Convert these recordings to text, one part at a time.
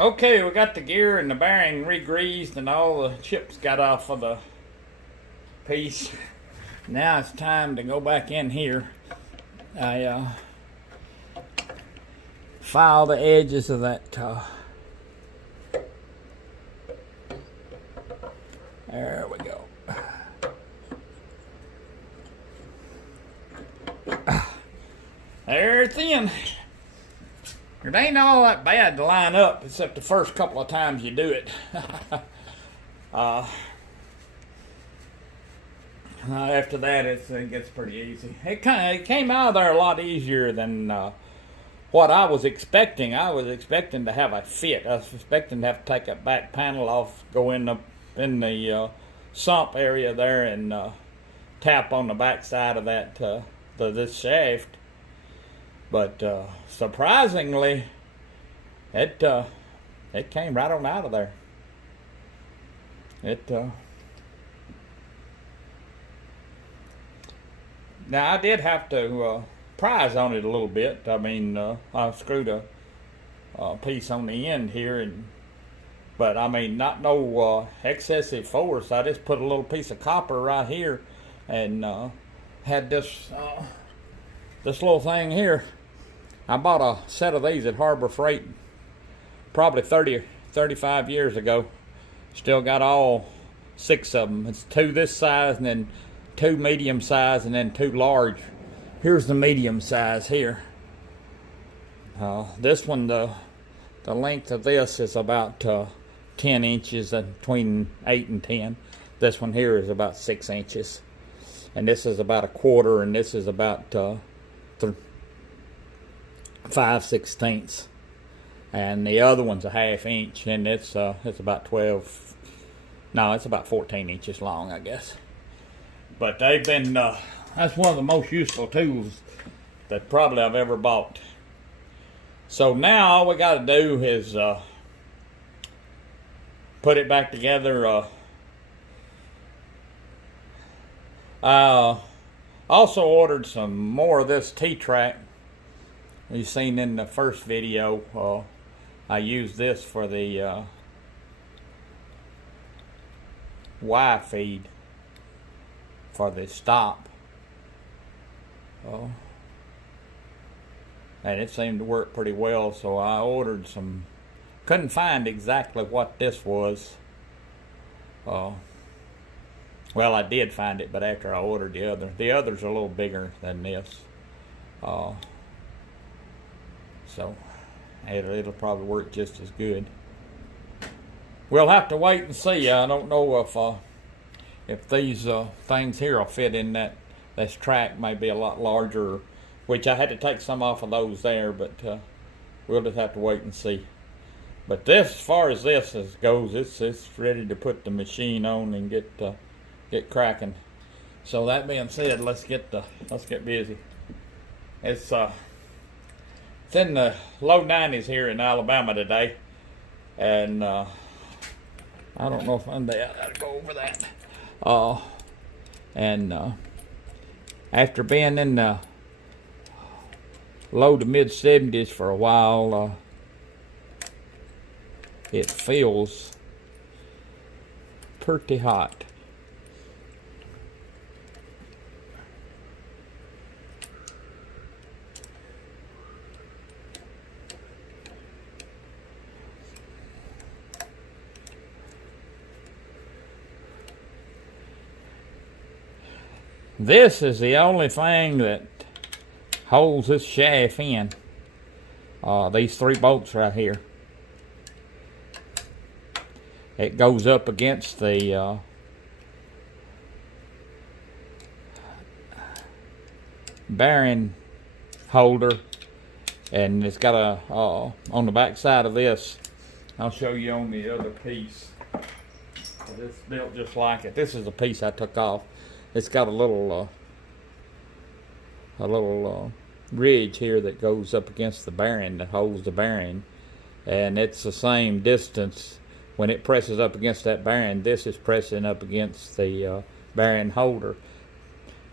Okay, we got the gear and the bearing re-greased and all the chips got off of the piece. Now it's time to go back in here. I file the edges of that. There we go. There it's in. It ain't all that bad to line up, except the first couple of times you do it. After that, it gets pretty easy. It came out of there a lot easier than what I was expecting. I was expecting to have a fit. I was expecting to have to take that back panel off, go in the sump area there, and tap on the back side of that this shaft. But surprisingly, it came right on out of there. Now I did have to prise on it a little bit. I mean, I screwed a piece on the end here, but I mean, not no excessive force. I just put a little piece of copper right here, and had this little thing here. I bought a set of these at Harbor Freight probably 30 or 35 years ago. Still got all 6 of them. It's 2 this size, and then 2 medium size, and then 2 large. Here's the medium size here. This one, the length of this is about 10 inches, between 8 and 10. This one here is about 6 inches. And this is about 1/4, and this is about 5/16. And the other one's a 1/2 inch, and it's about 12. No, it's about 14 inches long, I guess. But they've been that's one of the most useful tools that probably I've ever bought. So now all we got to do is put it back together. I also ordered some more of this T-track. You've seen in the first video, I used this for the Y feed for the stop. And it seemed to work pretty well, so I ordered some. Couldn't find exactly what this was. Well, I did find it, but after I ordered the other's a little bigger than this. So it'll probably work just as good. We'll have to wait and see. I don't know if these things here will fit in this track. May be a lot larger, which I had to take some off of those there, but we'll just have to wait and see. But this, as far as this goes, it's ready to put the machine on and get cracking. So that being said, let's get busy. It's in the low 90s here in Alabama today, and I don't know if I'm there. I gotta go over that. After being in the low to mid 70s for a while, it feels pretty hot. This is the only thing that holds this shaft in. These 3 bolts right here. It goes up against the bearing holder, and it's got a on the back side of this. I'll show you on the other piece. It's built just like it. This is a piece I took off. It's got a little ridge here that goes up against the bearing that holds the bearing, and it's the same distance when it presses up against that bearing. This is pressing up against the bearing holder.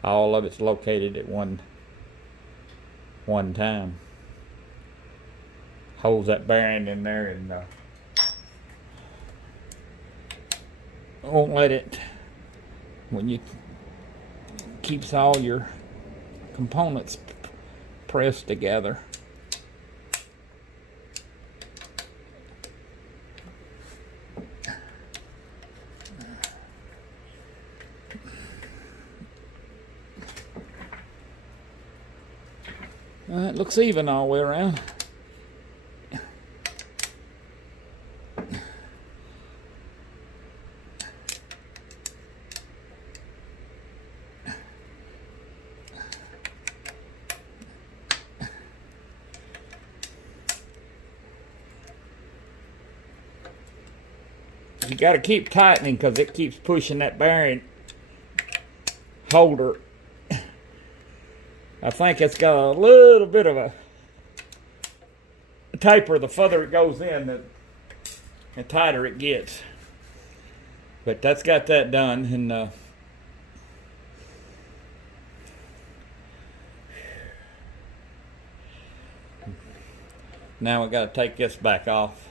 All of it's located at one time. Holds that bearing in there, and won't let it, when you keeps all your components pressed together. It looks even all the way around. You got to keep tightening because it keeps pushing that bearing holder. I think it's got a little bit of a taper. The further it goes in, the tighter it gets. But that's got that done, and now we got to take this back off.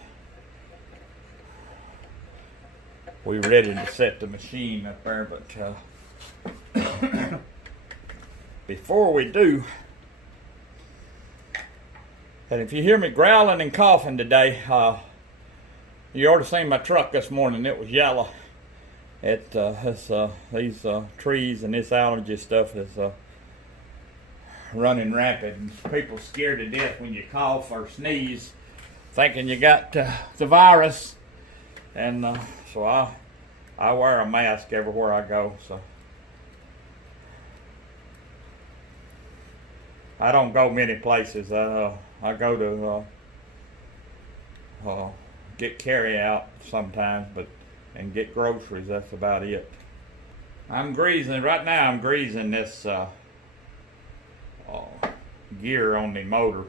We're ready to set the machine up there, but before we do, and if you hear me growling and coughing today, you already seen my truck this morning. It was yellow. These trees and this allergy stuff is running rapid, and people scared to death when you cough or sneeze, thinking you got the virus. And so I wear a mask everywhere I go. So I don't go many places. I go to get carry out sometimes, and get groceries. That's about it. I'm greasing right now. I'm greasing this gear on the motor.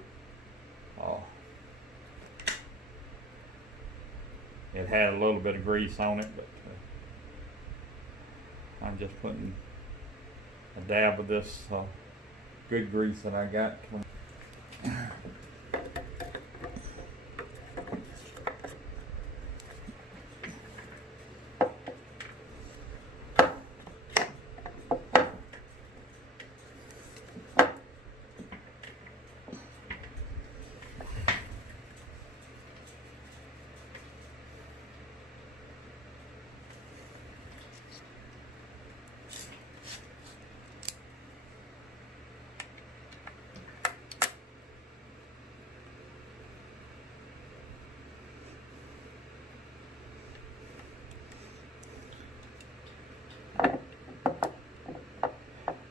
It had a little bit of grease on it, but I'm just putting a dab of this good grease that I got.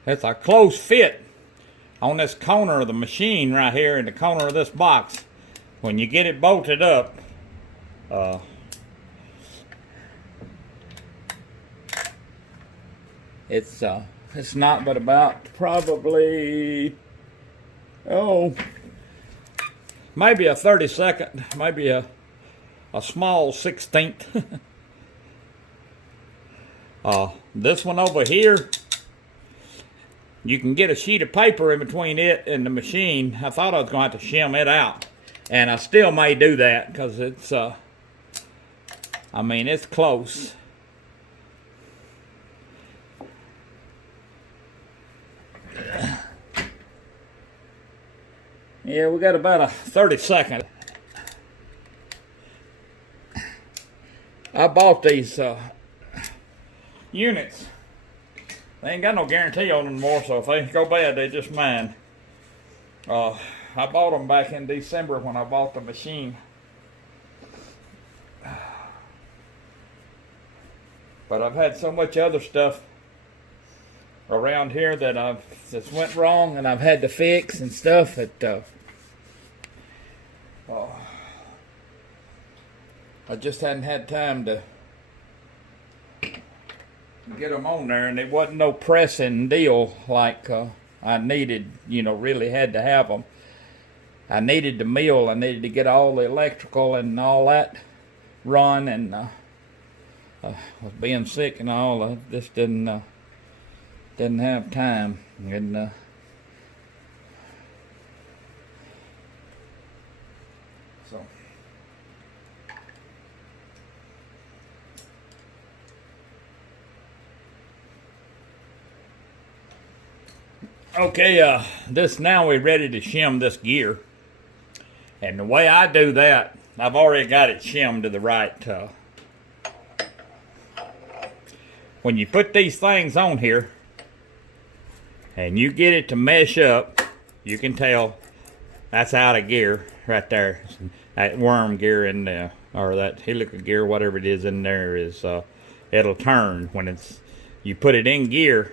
It's a close fit on this corner of the machine right here in the corner of this box. When you get it bolted up, it's not but about probably maybe a 32nd, maybe a small 16th. This one over here, you can get a sheet of paper in between it and the machine. I thought I was going to have to shim it out, and I still may do that because it's I mean, it's close. Yeah, we got about a 32nd. I bought these units. They ain't got no guarantee on them anymore, so if they go bad, they just mine. I bought them back in December when I bought the machine. But I've had so much other stuff around here that that's went wrong, and I've had to fix and stuff that I just hadn't had time to get them on there, and it wasn't no pressing deal like I needed, really had to have them. I needed the mill. I needed to get all the electrical and all that run, and was being sick and all. I just didn't have time, and so Okay, this now we're ready to shim this gear. And the way I do that, I've already got it shimmed to the right. When you put these things on here, and you get it to mesh up, you can tell that's out of gear right there. That worm gear in there, or that helical gear, whatever it is in there, is it'll turn when you put it in gear.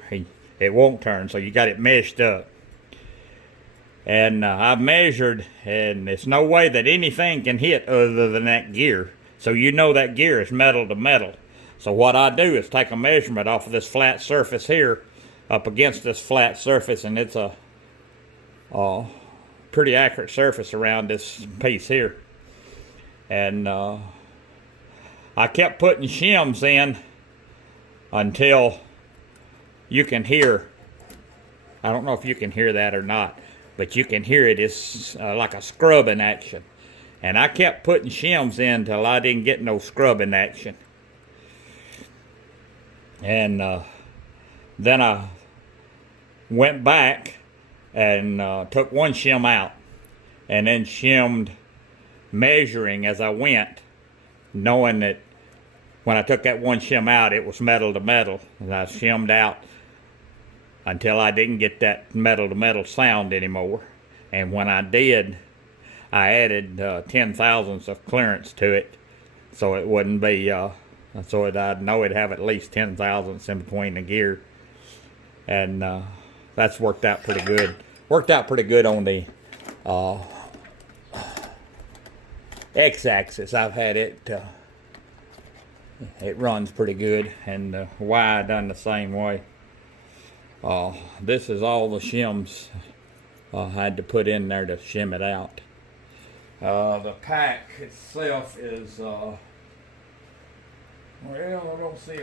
It won't turn, so you got it meshed up. And I've measured, and there's no way that anything can hit other than that gear. So you know that gear is metal to metal. So what I do is take a measurement off of this flat surface here, up against this flat surface, and it's a pretty accurate surface around this piece here. And I kept putting shims in until you can hear, I don't know if you can hear that or not, but you can hear it. It's like a scrubbing action. And I kept putting shims in until I didn't get no scrubbing action. And then I went back and took one shim out, and then shimmed, measuring as I went, knowing that when I took that one shim out, it was metal to metal. And I shimmed out until I didn't get that metal to metal sound anymore. And when I did, I added 10 thousandths of clearance to it, so it wouldn't be, so I'd know it'd have at least 10 thousandths in between the gear. And that's worked out pretty good. Worked out pretty good on the x-axis. I've had it, it runs pretty good, and the y done the same way. This is all the shims I had to put in there to shim it out. The pack itself is, well, I don't see,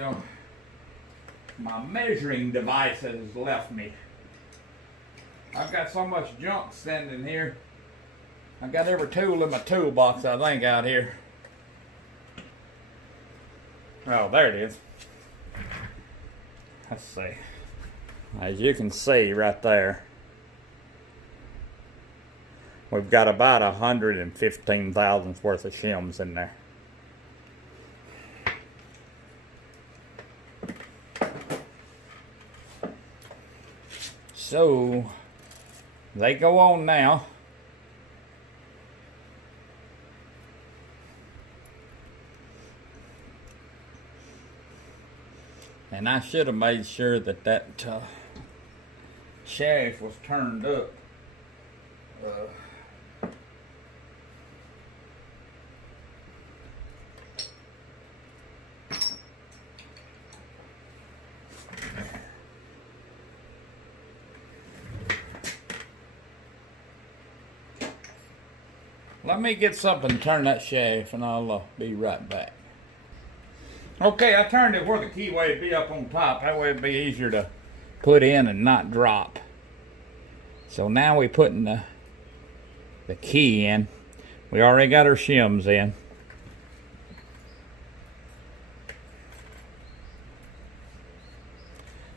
my measuring device has left me. I've got so much junk standing here. I've got every tool in my toolbox, I think, out here. Oh, there it is. Let's see. As you can see right there, we've got about 115 thousandths worth of shims in there. So they go on now. And I should have made sure that that shaft was turned up. Let me get something to turn that shaft, and I'll be right back. Okay, I turned it where the keyway would be up on top. That way it'd be easier to put in and not drop. So now we're putting the key in. We already got our shims in.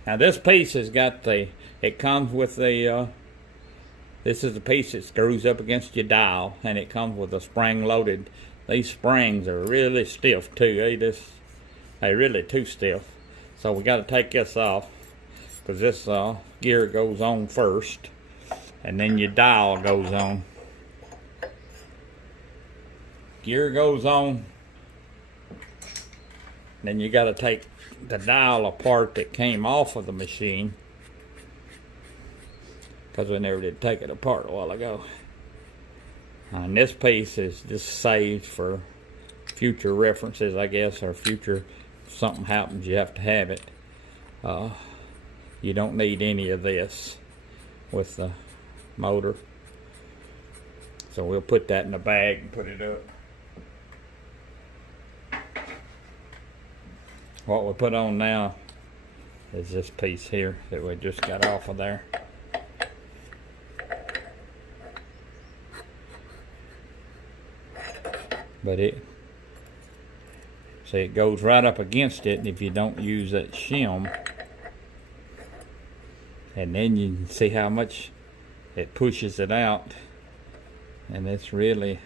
Now this piece has got it comes with the, this is the piece that screws up against your dial, and it comes with a spring loaded. These springs are really stiff too. They're really too stiff. So we got to take this off, because this gear goes on first, and then your dial goes on. Gear goes on, then you got to take the dial apart that came off of the machine, because we never did take it apart a while ago. And this piece is just saved for future references, I guess, or future, if something happens, you have to have it. You don't need any of this with the motor. So we'll put that in the bag and put it up. What we put on now is this piece here that we just got off of there. But it goes right up against it, and if you don't use that shim, And then you can see how much it pushes it out, and it's really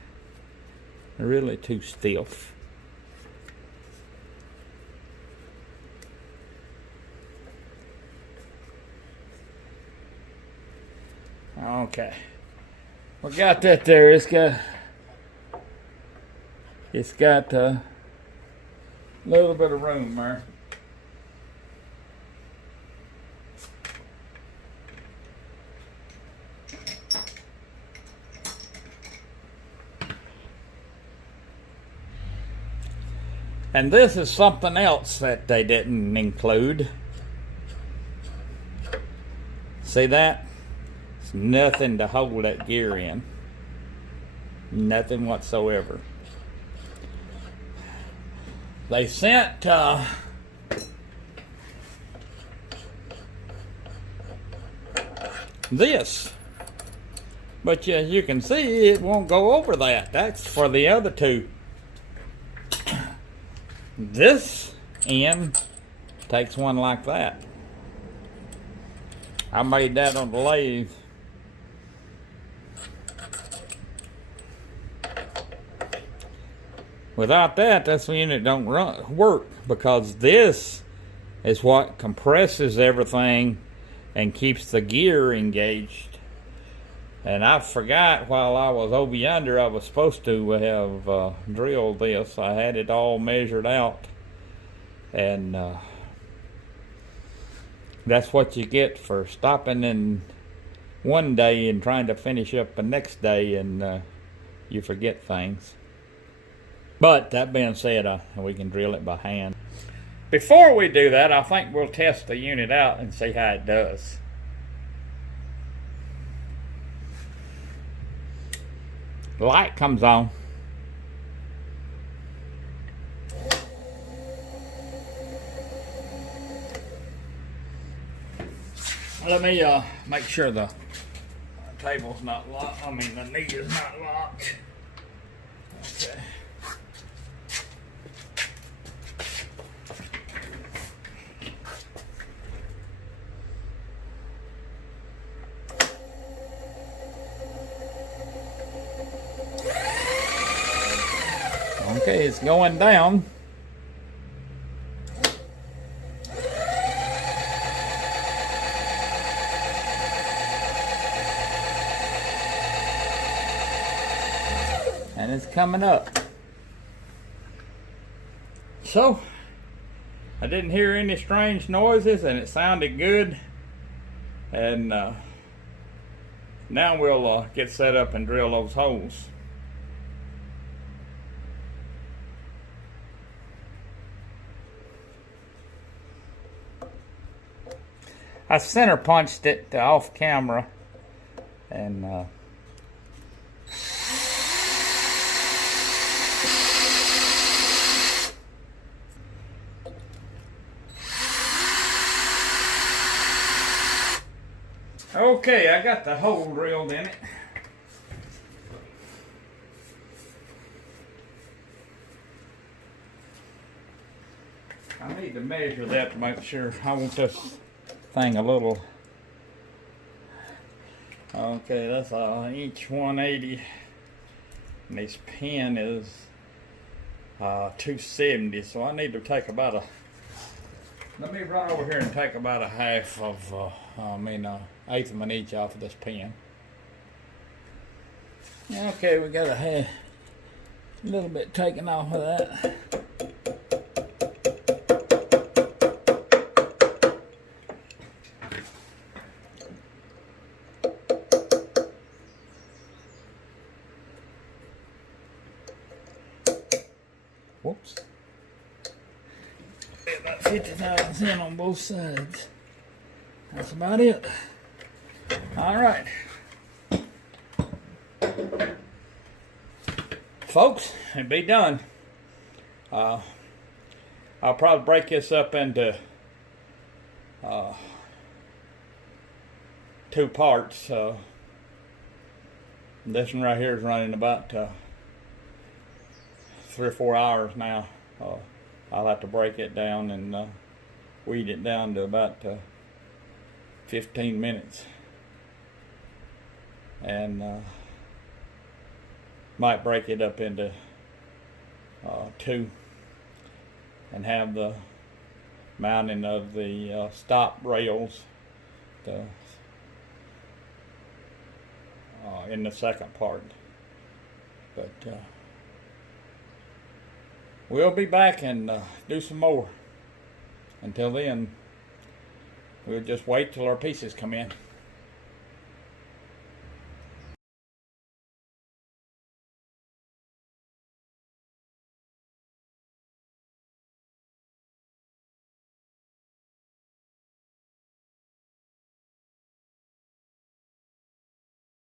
too stiff. Okay, we got that there. It's got a little bit of room there. And this is something else that they didn't include. See that? It's nothing to hold that gear in. Nothing whatsoever. They sent this. But as you can see, it won't go over that. That's for the other two. This end takes one like that. I made that on the lathe. Without that, this unit don't work, because this is what compresses everything and keeps the gear engaged. And I forgot while I was over yonder, I was supposed to have drilled this. I had it all measured out. And that's what you get for stopping in one day and trying to finish up the next day, and you forget things. But that being said, we can drill it by hand. Before we do that, I think we'll test the unit out and see how it does. The light comes on. Let me make sure the table's not locked. I mean, the knee is not locked. Okay. Okay, it's going down. And it's coming up. So, I didn't hear any strange noises, and it sounded good. And now we'll get set up and drill those holes. I center punched it off camera, and okay, I got the hole drilled in it. I need to measure that to make sure. I want this thing a little. Okay, that's an inch 180, and this pin is 270. So I need to take about a. Let me run over here and take about a half of, eighth of an inch off of this pin. Okay, we got a little bit taken off of that. Whoops. About 50 thousandths in on both sides. That's about it. All right. Folks, it'll be done. I'll probably break this up into two parts. This one right here is running about 3 or 4 hours now. I'll have to break it down and weed it down to about 15 minutes. And might break it up into two and have the mounting of the stop rails in the second part. But we'll be back and do some more. Until then, we'll just wait till our pieces come in.